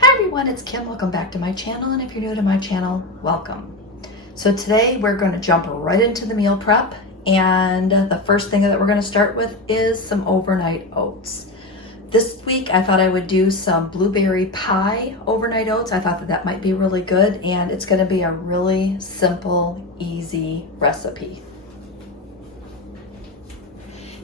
Hi everyone, it's Kim. Welcome back to my channel, and if you're new to my channel, welcome. So today we're going to jump right into the meal prep, and the first thing that we're going to start with is some overnight oats. This week I thought I would do some blueberry pie overnight oats. I thought that might be really good, and it's going to be a really simple, easy recipe.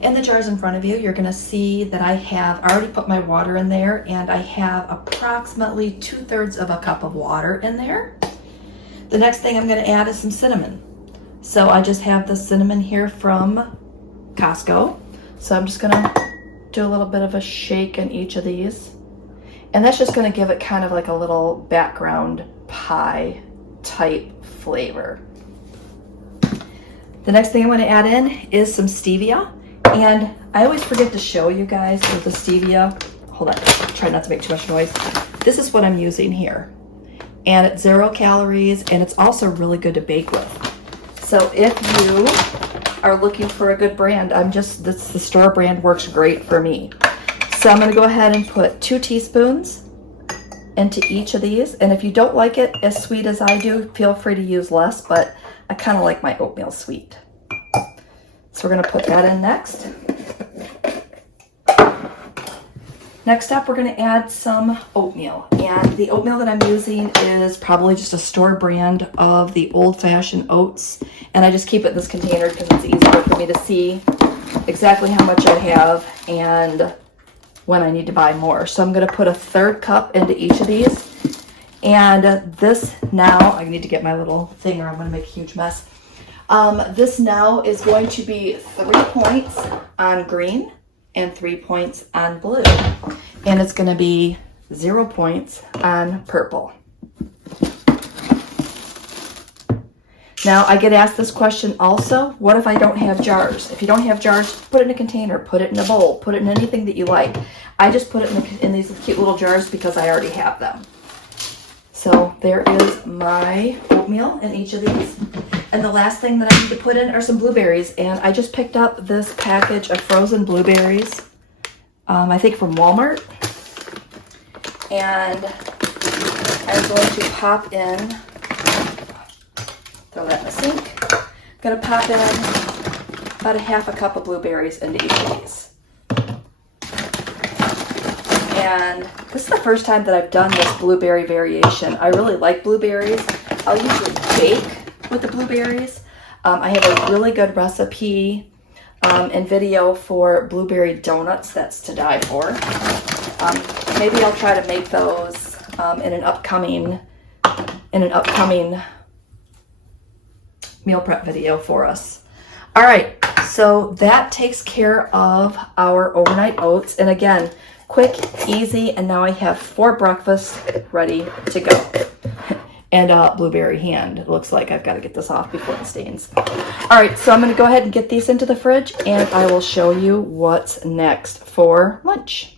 In the jars in front of you, you're going to see that I have already put my water in there, and I have approximately 2/3 of a cup of water in there. The next thing I'm going to add is some cinnamon. So I just have the cinnamon here from Costco. So I'm just going to do a little bit of a shake in each of these. And that's just going to give it kind of like a little background pie type flavor. The next thing I'm going to add in is some stevia. And I always forget to show you guys with the stevia. Hold on, try not to make too much noise. This is what I'm using here. And it's 0 calories, and it's also really good to bake with. So if you are looking for a good brand, the store brand works great for me. So I'm gonna go ahead and put 2 teaspoons into each of these. And if you don't like it as sweet as I do, feel free to use less, but I kind of like my oatmeal sweet. So we're going to put that in next. Next up, we're going to add some oatmeal. And the oatmeal that I'm using is probably just a store brand of the old-fashioned oats. And I just keep it in this container because it's easier for me to see exactly how much I have and when I need to buy more. So I'm going to put 1/3 cup into each of these. And this now, I need to get my little thing or I'm going to make a huge mess. This now is going to be 3 points on green and 3 points on blue. And it's going to be 0 points on purple. Now, I get asked this question also, what if I don't have jars? If you don't have jars, put it in a container, put it in a bowl, put it in anything that you like. I just put it in these cute little jars because I already have them. So there is my oatmeal in each of these. And the last thing that I need to put in are some blueberries. And I just picked up this package of frozen blueberries, I think from Walmart. And I'm going to pop in, throw that in the sink. I'm going to pop in about 1/2 cup of blueberries into each of these. And this is the first time that I've done this blueberry variation. I really like blueberries. I'll usually bake with the blueberries. I have a really good recipe and video for blueberry donuts that's to die for. Maybe I'll try to make those in an upcoming meal prep video for us. All right, so that takes care of our overnight oats. And again, quick, easy, and now I have 4 breakfasts ready to go. And blueberry hand. It looks like I've got to get this off before it stains. All right, so I'm going to go ahead and get these into the fridge, and I will show you what's next for lunch.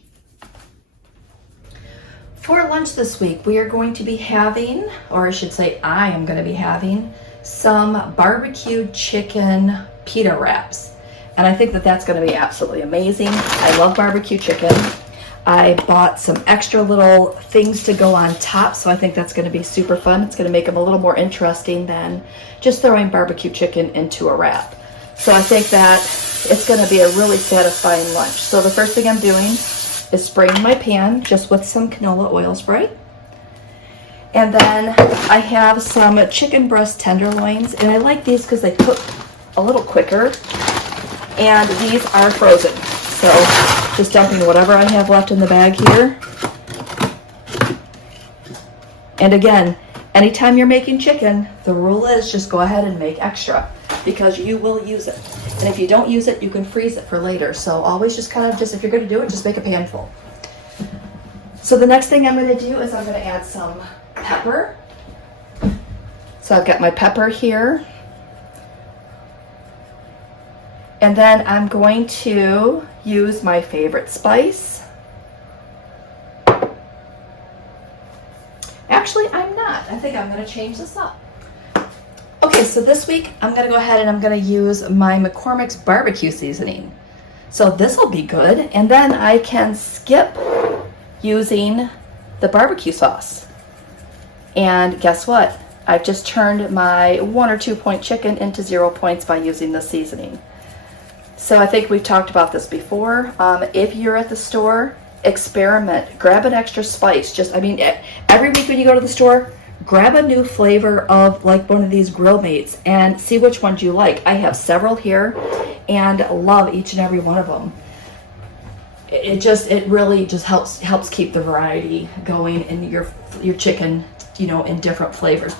For lunch this week, we are going to be having, or I should say I am going to be having, some barbecued chicken pita wraps. And I think that that's going to be absolutely amazing. I love barbecue chicken. I bought some extra little things to go on top, so I think that's going to be super fun. It's going to make them a little more interesting than just throwing barbecue chicken into a wrap. So I think that it's going to be a really satisfying lunch. So the first thing I'm doing is spraying my pan just with some canola oil spray. And then I have some chicken breast tenderloins, and I like these because they cook a little quicker, and these are frozen. So just dumping whatever I have left in the bag here. And again, anytime you're making chicken, the rule is just go ahead and make extra because you will use it. And if you don't use it, you can freeze it for later. So always just if you're going to do it, just make a pan full. So the next thing I'm going to do is I'm going to add some pepper. So I've got my pepper here. And then I'm going to use my favorite spice. Actually, I'm not. I think I'm going to change this up. Okay, so this week I'm going to go ahead and I'm going to use my McCormick's barbecue seasoning. So this will be good. And then I can skip using the barbecue sauce. And guess what? I've just turned my 1 or 2 point chicken into 0 points by using this seasoning. So I think we've talked about this before. If you're at the store, experiment, grab an extra spice. Every week when you go to the store, grab a new flavor of like one of these grill mates and see which ones you like. I have several here and love each and every one of them. It really just helps keep the variety going in your chicken, in different flavors.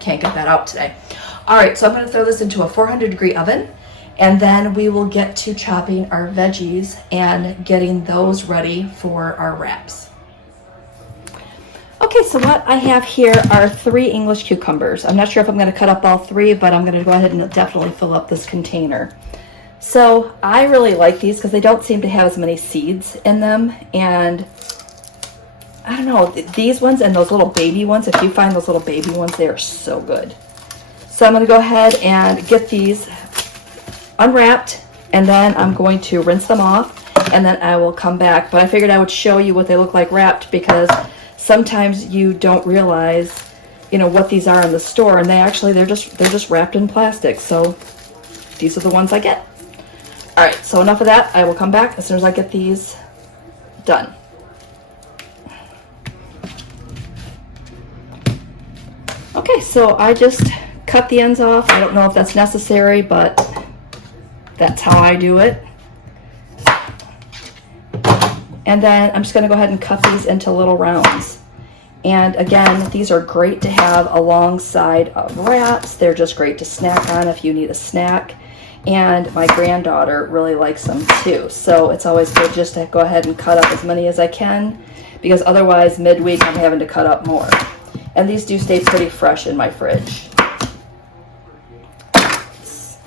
Can't get that out today. All right, so I'm going to throw this into a 400-degree oven, and then we will get to chopping our veggies and getting those ready for our wraps. Okay, so what I have here are 3 English cucumbers. I'm not sure if I'm going to cut up all 3, but I'm going to go ahead and definitely fill up this container. So I really like these because they don't seem to have as many seeds in them, and I don't know, these ones and those little baby ones, if you find those little baby ones, they are so good. So I'm going to go ahead and get these unwrapped, and then I'm going to rinse them off, and then I will come back. But I figured I would show you what they look like wrapped, because sometimes you don't realize, what these are in the store, and they're just wrapped in plastic. So these are the ones I get. All right, so enough of that. I will come back as soon as I get these done. Okay, so I just cut the ends off. I don't know if that's necessary, but that's how I do it. And then I'm just going to go ahead and cut these into little rounds. And again, these are great to have alongside of wraps. They're just great to snack on if you need a snack. And my granddaughter really likes them too. So it's always good just to go ahead and cut up as many as I can, because otherwise midweek I'm having to cut up more. And these do stay pretty fresh in my fridge. Let's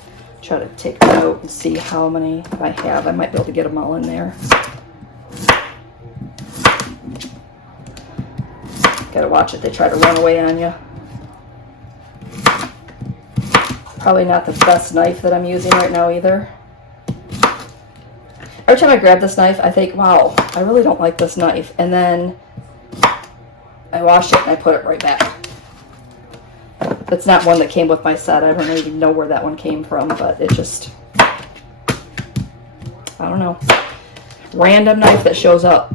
try to take note and see how many I have. I might be able to get them all in there. Gotta watch it, they try to run away on you. Probably not the best knife that I'm using right now either. Every time I grab this knife, I think, wow, I really don't like this knife. And then I wash it and I put it right back. It's not one that came with my set. I don't even know where that one came from, but it just, I don't know. Random knife that shows up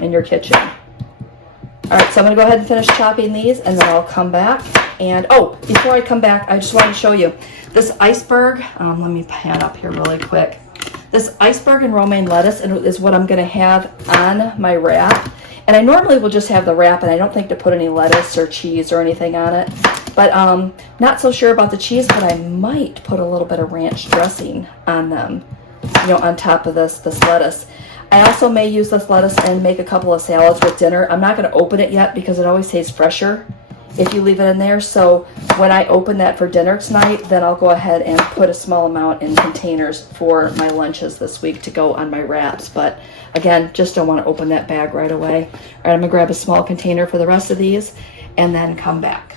in your kitchen. All right, so I'm gonna go ahead and finish chopping these, and then I'll come back. And oh, before I come back, I just want to show you this iceberg. Let me pan up here really quick. This iceberg and romaine lettuce is what I'm gonna have on my wrap. And I normally will just have the wrap, and I don't think to put any lettuce or cheese or anything on it. But not so sure about the cheese, but I might put a little bit of ranch dressing on them, on top of this lettuce. I also may use this lettuce and make a couple of salads with dinner. I'm not going to open it yet because it always tastes fresher if you leave it in there. So when I open that for dinner tonight, then I'll go ahead and put a small amount in containers for my lunches this week to go on my wraps. But again, just don't want to open that bag right away. All right, I'm going to grab a small container for the rest of these and then come back.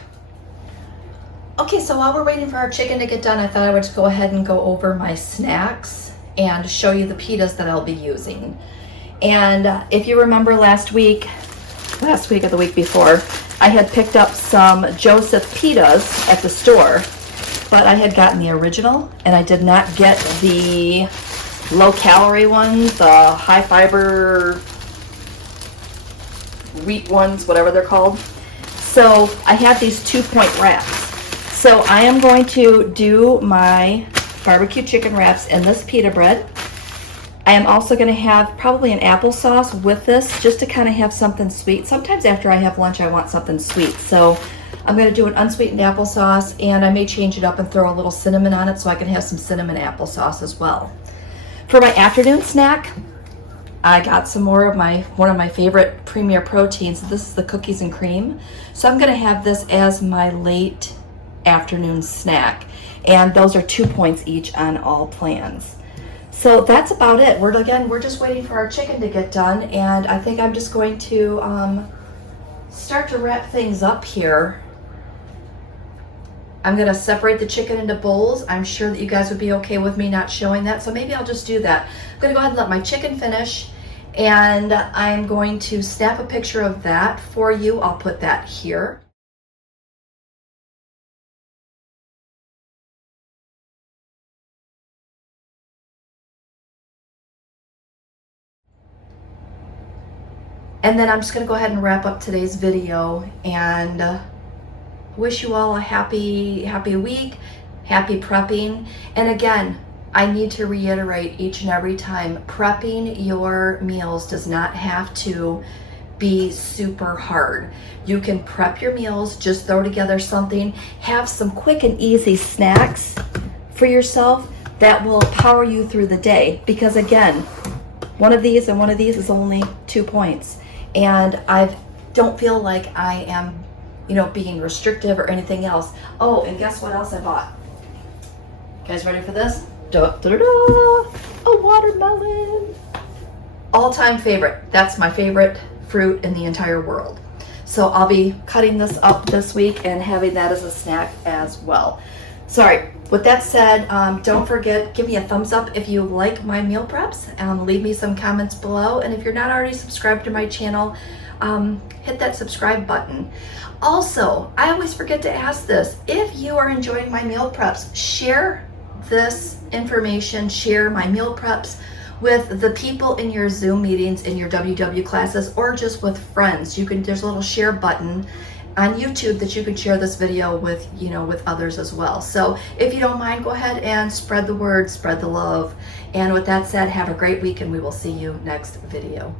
Okay, so while we're waiting for our chicken to get done, I thought I would just go ahead and go over my snacks and show you the pitas that I'll be using. And if you remember last week or the week before, I had picked up some Joseph pitas at the store, but I had gotten the original and I did not get the low calorie ones, the high fiber wheat ones, whatever they're called. So I have these 2-point wraps. So I am going to do my barbecue chicken wraps in this pita bread. I am also going to have probably an applesauce with this, just to kind of have something sweet. Sometimes after I have lunch, I want something sweet. So I'm going to do an unsweetened applesauce, and I may change it up and throw a little cinnamon on it so I can have some cinnamon applesauce as well. For my afternoon snack, I got some more of one of my favorite premier proteins. This is the cookies and cream. So I'm going to have this as my late afternoon snack. And those are 2 points each on all plans. So that's about it. We're just waiting for our chicken to get done, and I think I'm just going to start to wrap things up here. I'm gonna separate the chicken into bowls. I'm sure that you guys would be okay with me not showing that, so maybe I'll just do that. I'm gonna go ahead and let my chicken finish, And I'm going to snap a picture of that for you. I'll put that here. And then I'm just going to go ahead and wrap up today's video and wish you all a happy week, happy prepping. And again, I need to reiterate each and every time, prepping your meals does not have to be super hard. You can prep your meals, just throw together something, have some quick and easy snacks for yourself that will power you through the day. Because again, one of these and one of these is only 2 points. And I don't feel like I am, being restrictive or anything else. Oh, and guess what else I bought? You guys ready for this? Da, da, da, da. A watermelon. All-time favorite. That's my favorite fruit in the entire world. So I'll be cutting this up this week and having that as a snack as well. Sorry. With that said, don't forget, give me a thumbs up if you like my meal preps. Leave me some comments below. And if you're not already subscribed to my channel, hit that subscribe button. Also, I always forget to ask this. If you are enjoying my meal preps, share this information, share my meal preps with the people in your Zoom meetings, in your WW classes, or just with friends. There's a little share button on YouTube that you can share this video with, with others as well. So if you don't mind, go ahead and spread the word, spread the love. And with that said, have a great week and we will see you next video.